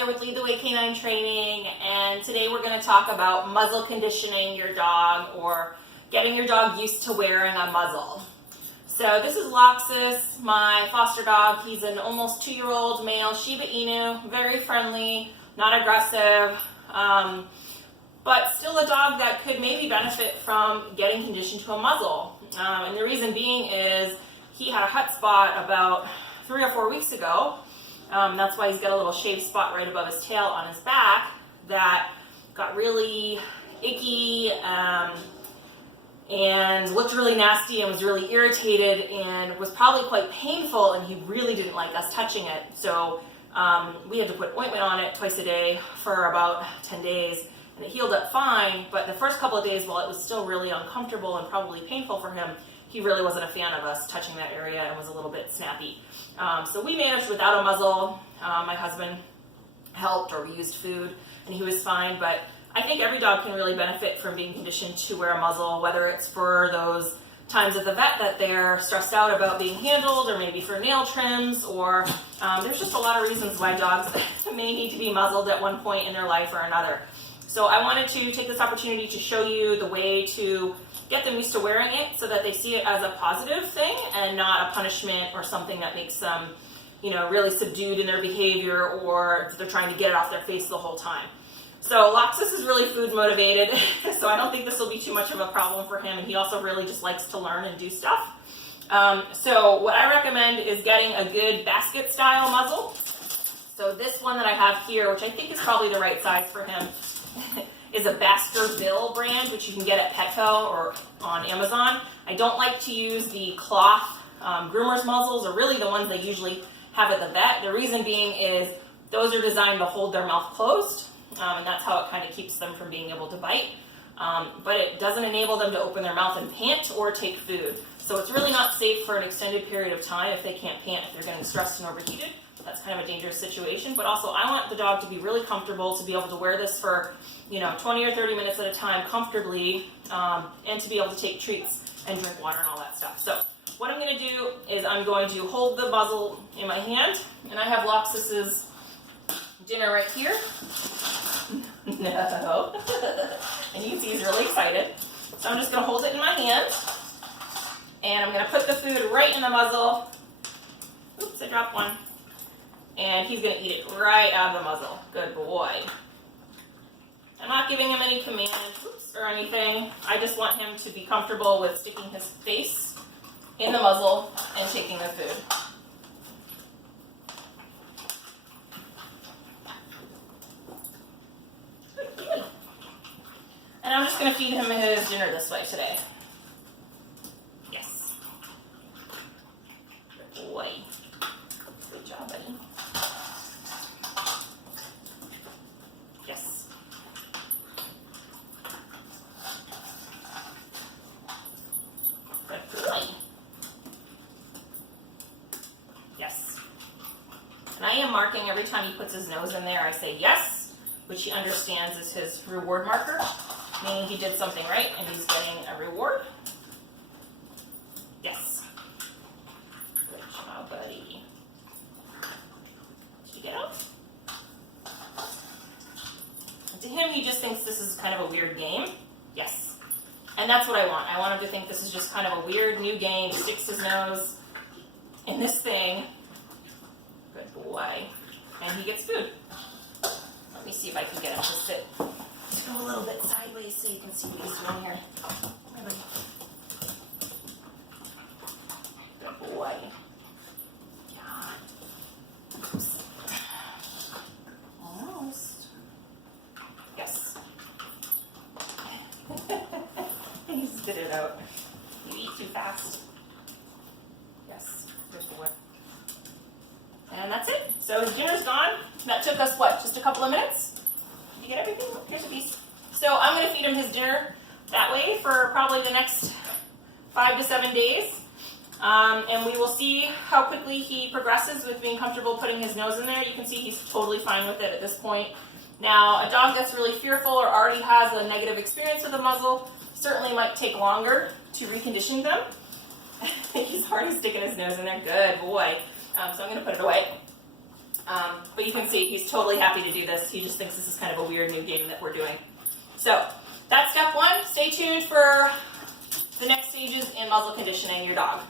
Heather with Lead the Way Canine Training, and today we're going to talk about muzzle conditioning your dog or getting your dog used to wearing a muzzle. So this is Loxus, my foster dog. He's an almost 2-year-old male Shiba Inu, very friendly, not aggressive, but still a dog that could maybe benefit from getting conditioned to a muzzle. And the reason being is he had a hut spot about 3 or 4 weeks ago. That's why he's got a little shaved spot right above his tail on his back that got really icky and looked really nasty and was really irritated and was probably quite painful, and he really didn't like us touching it. So we had to put ointment on it twice a day for about 10 days, and it healed up fine, but the first couple of days, while it was still really uncomfortable and probably painful for him, he really wasn't a fan of us touching that area and was a little bit snappy. So we managed without a muzzle. My husband helped, or we used food, and he was fine. But I think every dog can really benefit from being conditioned to wear a muzzle, whether it's for those times at the vet that they're stressed out about being handled, or maybe for nail trims, or there's just a lot of reasons why dogs may need to be muzzled at one point in their life or another. So I wanted to take this opportunity to show you the way to get them used to wearing it so that they see it as a positive thing and not a punishment or something that makes them, really subdued in their behavior, or they're trying to get it off their face the whole time. So Loxus is really food motivated, so I don't think this will be too much of a problem for him, and he also really just likes to learn and do stuff. So what I recommend is getting a good basket style muzzle. So this one that I have here, which I think is probably the right size for him, is a Baskerville brand, which you can get at Petco or on Amazon. I don't like to use the cloth groomer's muzzles, or really the ones they usually have at the vet. The reason being is those are designed to hold their mouth closed, and that's how it kind of keeps them from being able to bite. But it doesn't enable them to open their mouth and pant or take food. So it's really not safe for an extended period of time if they can't pant, if they're getting stressed and overheated. That's kind of a dangerous situation. But also I want the dog to be really comfortable, to be able to wear this for 20 or 30 minutes at a time comfortably, and to be able to take treats and drink water and all that stuff. So what I'm going to do is I'm going to hold the muzzle in my hand, and I have Loxus's dinner right here. No. And you can see he's really excited. So I'm just going to hold it in my hand, and I'm going to put the food right in the muzzle. Oops, I dropped one. And he's going to eat it right out of the muzzle. Good boy. I'm not giving him any commands or anything. I just want him to be comfortable with sticking his face in the muzzle and taking the food. And I'm just going to feed him his dinner this way today. Yes. Good boy. Good job, buddy. Yes. Good boy. Yes. And I am marking every time he puts his nose in there. I say yes, which he understands is his reward marker, meaning he did something right and he's getting a reward. Yes. Good job, buddy. Did you get out? To him, he just thinks this is kind of a weird game. Yes. And that's what I want. I want him to think this is just kind of a weird new game. He sticks his nose in this thing. Good boy. And he gets food. Let me see if I can get him to sit. Let's go a little bit sideways so you can see what he's doing here. Come on. Good boy. Yeah. Oops. Almost. Yes. He spit it out. You eat too fast. Yes. Good boy. And that's it. So his dinner's gone. That took us, what, just a couple of minutes? Did you get everything? Here's a piece. So I'm going to feed him his dinner that way for probably the next 5 to 7 days. And we will see how quickly he progresses with being comfortable putting his nose in there. You can see he's totally fine with it at this point. Now, a dog that's really fearful or already has a negative experience with a muzzle certainly might take longer to recondition them. He's already sticking his nose in there. Good boy. So I'm going to put it away. But you can see he's totally happy to do this. He just thinks this is kind of a weird new game that we're doing. So that's step one. Stay tuned for the next stages in muzzle conditioning your dog.